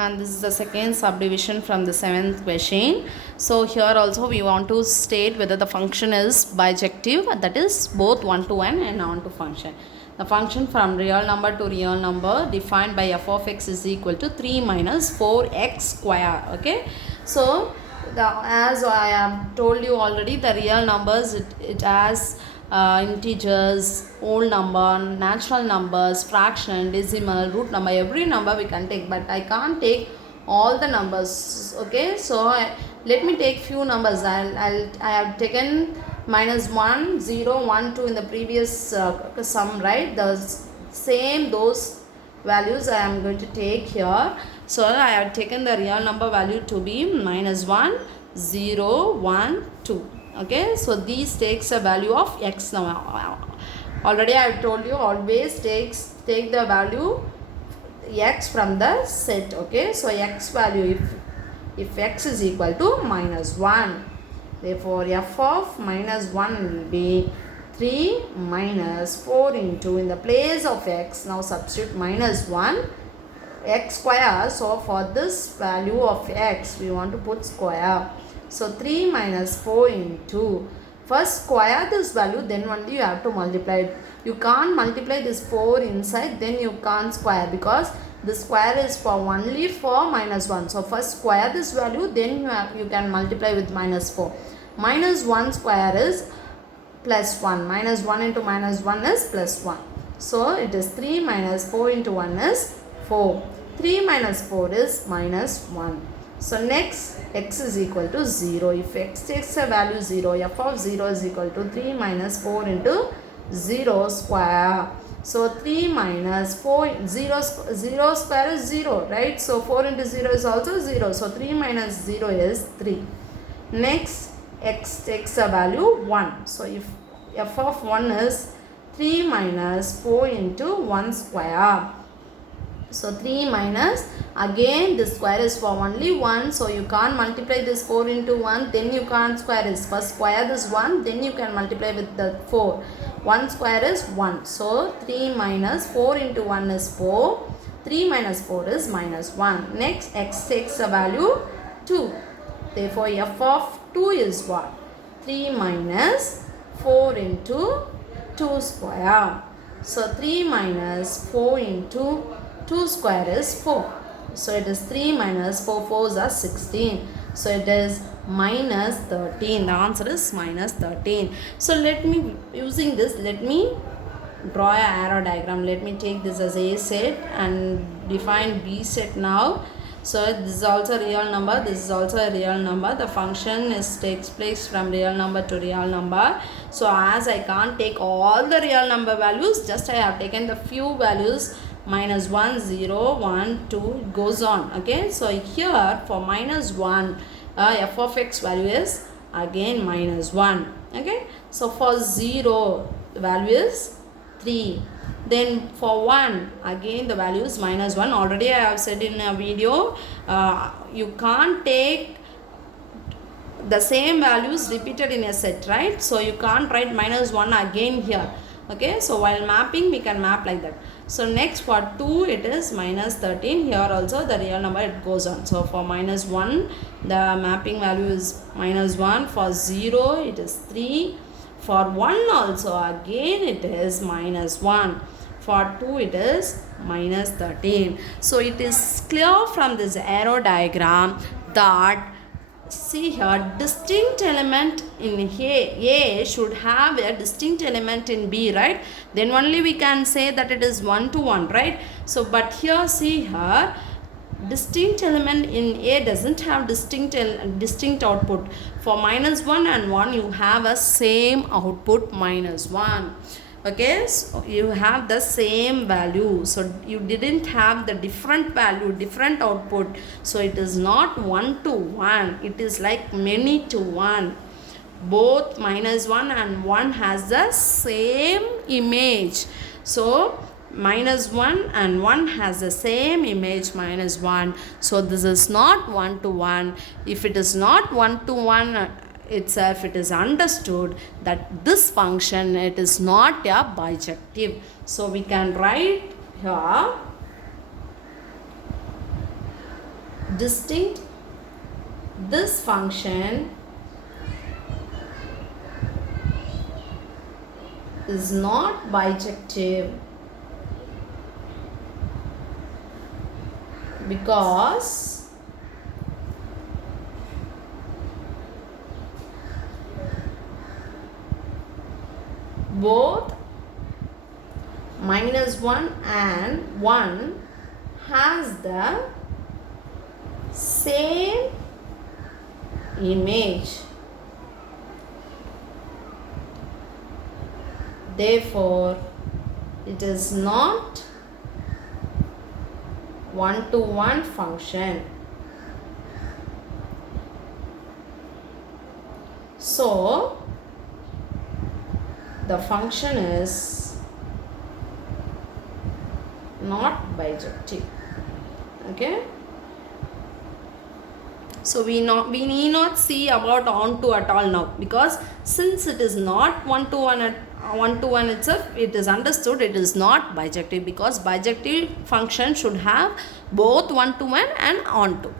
and this is the second subdivision from the seventh question. So here also we want to state whether the function is bijective, that is both one to one and on to function. The function from real number to real number defined by f of x is equal to 3 minus 4x square. Okay, so as I have told you already, the real numbers, it has integers, whole number, natural numbers, fraction, decimal, root number, every number we can take, but I can't take all the numbers. Okay, so let me take few numbers. I have taken minus 1, 0, 1, 2 in the previous sum, right? The same those values I am going to take here. So I have taken the real number value to be minus 1, 0, 1, 2. Okay, so these takes a value of x. Now already I have told you, always take the value x from the set. Okay, so x value, if x is equal to minus 1, therefore f of minus 1 will be 3 minus 4 into, in the place of x, now substitute minus 1 x square. So for this value of x we want to put square. So 3 minus 4 into, first square this value, then only you have to multiply it. You can't multiply this 4 inside, then you can't square, because the square is for only for minus 1. So first square this value, then you can multiply with minus 4. Minus 1 square is plus 1. Minus 1 into minus 1 is plus 1. So it is 3 minus 4 into 1 is 4. 3 minus 4 is minus 1. So next, x is equal to 0. If x takes a value 0, f of 0 is equal to 3 minus 4 into 0 square. So 3 minus 4, 0 square is 0, right? So 4 into 0 is also 0. So 3 minus 0 is 3. Next, x takes a value 1. So if f of 1 is 3 minus 4 into 1 square. So 3 minus, again this square is for only 1, so you can't multiply this 4 into 1, then you can't square this. First square this 1, then you can multiply with the 4. 1 square is 1. So 3 minus 4 into 1 is 4. 3 minus 4 is minus 1. Next, x takes a value 2. Therefore f of 2 is what? 3 minus 4 into 2 square. So 3 minus 4 into 2 square is 4. So it is 3 minus 4, 4s are 16. So it is minus 13. The answer is minus 13. So let me, using this, let me draw an arrow diagram. Let me take this as A set and define B set now. So this is also a real number, this is also a real number. The function takes place from real number to real number. So as I can't take all the real number values, just I have taken the few values, minus 1, 0, 1, 2, it goes on. Okay, so here for minus 1, f of x value is again minus 1. Okay, so for 0 the value is 3. Then for 1, again the value is minus 1. Already I have said in a video, you can't take the same values repeated in a set, right? So you can't write minus 1 again here. Okay, so while mapping we can map like that. So next for 2 it is minus 13. Here also the real number it goes on. So for minus 1 the mapping value is minus 1. For 0 it is 3. For 1 also again it is minus 1. For 2 it is minus 13. So it is clear from this arrow diagram that, see here, distinct element in A should have a distinct element in B, right? Then only we can say that it is 1 to 1, right? So but here, see here, distinct element in A doesn't have distinct output. For minus 1 and 1 you have a same output, minus 1. Okay, so you have the same value, so you didn't have the different value, different output. So it is not 1 to 1, it is like many to 1. Both minus 1 and 1 has the same image. So minus 1 and 1 has the same image, minus 1. So this is not 1 to 1. If it is not 1 to 1 itself, it is understood that this function, it is not a bijective. So we can write here distinct. This function is not bijective because both -1 and 1 has the same image. Therefore, it is not one-to-one function. So, the function is not bijective. Okay. So we need not see about onto at all now, because since it is not one-to-one itself, it is understood it is not bijective, because bijective function should have both one-to-one and onto.